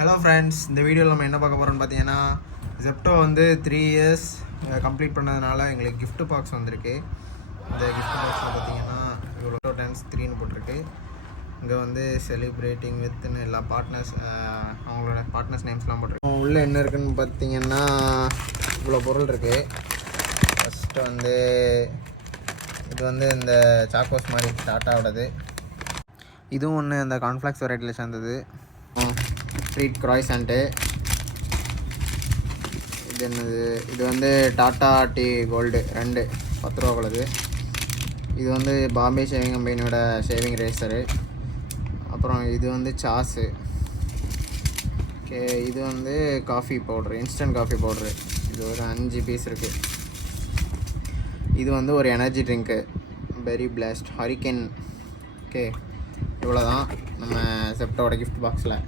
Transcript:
Hello friends, இந்த வீடியோவில் நம்ம என்ன பார்க்க போகிறோம்னு பார்த்தீங்கன்னா, ஜெப்டோ வந்து 3 இயர்ஸ் கம்ப்ளீட் பண்ணதுனால எங்களுக்கு gift பாக்ஸ் வந்திருக்கு. இந்த gift பாக்ஸில் பார்த்தீங்கன்னா இவ்வளோ டைம்ஸ் 3ன்னு போட்டிருக்கு. இங்கே வந்து செலிப்ரேட்டிங் வித்னு எல்லா பார்ட்னர்ஸ், அவங்களோட பார்ட்னர்ஸ் நேம்ஸ்லாம் போட்டிருக்கு. உள்ளே என்ன இருக்குதுன்னு பார்த்தீங்கன்னா இவ்வளோ பொருள் இருக்குது. ஃபஸ்ட்டு வந்து இது வந்து இந்த சாக்கோஸ் மாதிரி டாட்டாவோடது. இதுவும் ஒன்று இந்த கார்ன்ஃப்ளாக்ஸ் வெரைட்டியில் சேர்ந்தது. ஸ்ட்ரீட் க்ராய்சண்ட்டு. இது என்னது, இது வந்து டாட்டா டீ கோல்டு 2 10 ரூபா உள்ளது. இது வந்து பாம்பே ஷேவிங் கம்பெனியோட ஷேவிங் ரேசரு. அப்புறம் இது வந்து சாஸு. ஓகே, இது வந்து coffee powder, instant coffee powder. இது ஒரு 5 பீஸ் இருக்குது. இது வந்து ஒரு எனர்ஜி ட்ரிங்க்கு, பெரி பிளாஸ்ட் ஹரிக்கேன். ஓகே, இவ்வளோ தான் நம்ம ஜெப்டோட கிஃப்ட் பாக்ஸில்.